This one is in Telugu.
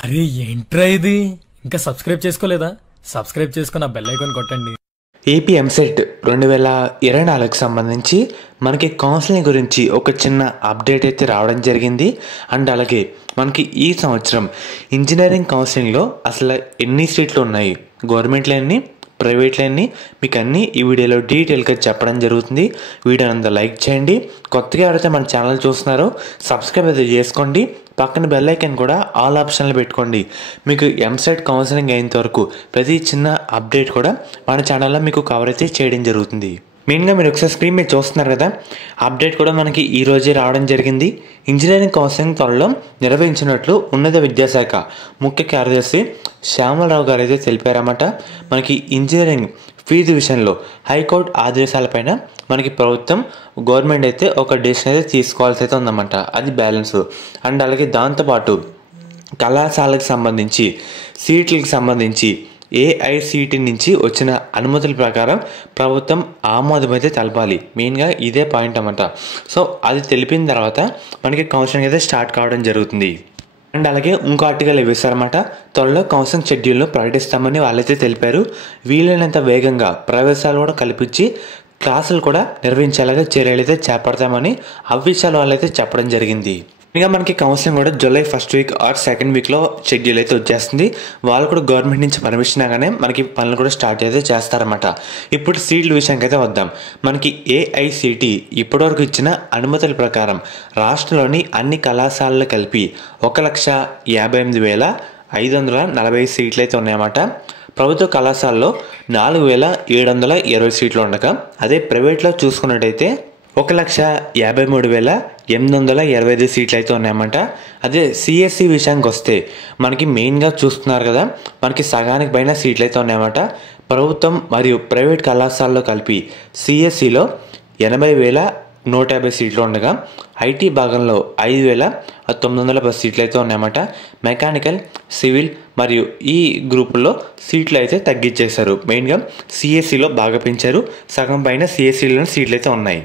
అరే ఏంట్రా ఇది? ఇంకా సబ్స్క్రైబ్ చేసుకోలేదా? సబ్స్క్రైబ్ చేసుకుని ఆ బెల్ ఐకాన్ కొట్టండి. ఏపీ ఎంసెట్ 2024కి సంబంధించి మనకి కౌన్సిలింగ్ గురించి ఒక చిన్న అప్డేట్ అయితే రావడం జరిగింది. అండ్ అలాగే మనకి ఈ సంవత్సరం ఇంజనీరింగ్ కౌన్సిలింగ్లో అసలు ఎన్ని సీట్లు ఉన్నాయి, గవర్నమెంట్లో ఎన్ని, ప్రైవేట్లో ఎన్ని, మీకు అన్నీ ఈ వీడియోలో డీటెయిల్గా చెప్పడం జరుగుతుంది. వీడియో అంతా లైక్ చేయండి. కొత్తగా ఎవరైతే మన ఛానల్ చూస్తున్నారో సబ్స్క్రైబ్ అయితే చేసుకోండి. పక్కన బెల్ ఐకాన్ కూడా ఆల్ ఆప్షన్లు పెట్టుకోండి. మీకు ఎంసెట్ కౌన్సిలింగ్ అయినంత వరకు ప్రతి చిన్న అప్డేట్ కూడా మన ఛానల్లో మీకు కవర్ అయితే చేయడం జరుగుతుంది. మెయిన్గా మీరు ఒకసారి స్క్రీన్ మీద చూస్తున్నారు కదా, అప్డేట్ కూడా మనకి ఈ రోజే రావడం జరిగింది. ఇంజనీరింగ్ కౌన్సిలింగ్ త్వరలో నిర్వహించినట్లు ఉన్నత విద్యాశాఖ ముఖ్య కార్యదర్శి శ్యామలరావు గారు అయితే తెలిపారన్నమాట. మనకి ఇంజనీరింగ్ ఫీజు విషయంలో హైకోర్టు ఆదేశాలపైన మనకి ప్రభుత్వం గవర్నమెంట్ అయితే ఒక డెసిషన్ అయితే తీసుకోవాల్సి అయితే ఉందన్నమాట. అది బ్యాలెన్స్. అండ్ అలాగే దాంతోపాటు కళాశాలకు సంబంధించి సీట్లకు సంబంధించి ఏఐసిటి నుంచి వచ్చిన అనుమతుల ప్రకారం ప్రభుత్వం ఆమోదం అయితే తెలపాలి. మెయిన్గా ఇదే పాయింట్ అన్నమాట. సో అది తెలిపిన తర్వాత మనకి కౌన్సిలింగ్ అయితే స్టార్ట్ కావడం జరుగుతుంది. అండ్ అలాగే ఇంకో ఆర్టికల్ వేశారన్నమాట. త్వరలో కౌన్సిలింగ్ షెడ్యూల్ను ప్రకటిస్తామని వాళ్ళైతే తెలిపారు. వీలైనంత వేగంగా ప్రవేశాలు కూడా కల్పించి క్లాసులు కూడా నిర్వహించేలాగా చర్యలు అయితే చేపడతామని అఫీషియల్ వాళ్ళైతే చెప్పడం జరిగింది. ఇంకా మనకి కౌన్సిలింగ్ కూడా July 1st week or 2nd వీక్లో షెడ్యూల్ అయితే వచ్చేస్తుంది. వాళ్ళు కూడా గవర్నమెంట్ నుంచి పర్మిషన్ రాగానే మనకి పనులు కూడా స్టార్ట్ అయితే చేస్తారన్నమాట. ఇప్పుడు సీట్ల విషయానికి అయితే వద్దాం. మనకి ఏఐసిటి ఇప్పటివరకు ఇచ్చిన అనుమతుల ప్రకారం రాష్ట్రంలోని అన్ని కళాశాలలు కలిపి 1,58,540 సీట్లు అయితే ఉన్నాయన్నమాట. ప్రభుత్వ కళాశాలలో 4,720 సీట్లు ఉండగా, అదే ప్రైవేట్లో చూసుకున్నట్టయితే 1,53,825 సీట్లు అయితే ఉన్నాయన్నమాట. అదే సిఎస్సి విషయానికి వస్తే మనకి మెయిన్గా చూస్తున్నారు కదా, మనకి సగానికి పైన సీట్లు అయితే ఉన్నాయన్నమాట. ప్రభుత్వం మరియు ప్రైవేట్ కళాశాలలో కలిపి సిఎస్సిలో 80,150 సీట్లు ఉండగా, ఐటీ భాగంలో 5,910 సీట్లు అయితే ఉన్నాయన్నమాట. మెకానికల్, సివిల్ మరియు ఈ గ్రూపుల్లో సీట్లు అయితే తగ్గించేశారు. మెయిన్గా సిఎస్సిలో బాగా పెంచారు, సగం పైన సిఎస్సిలో సీట్లు అయితే ఉన్నాయి.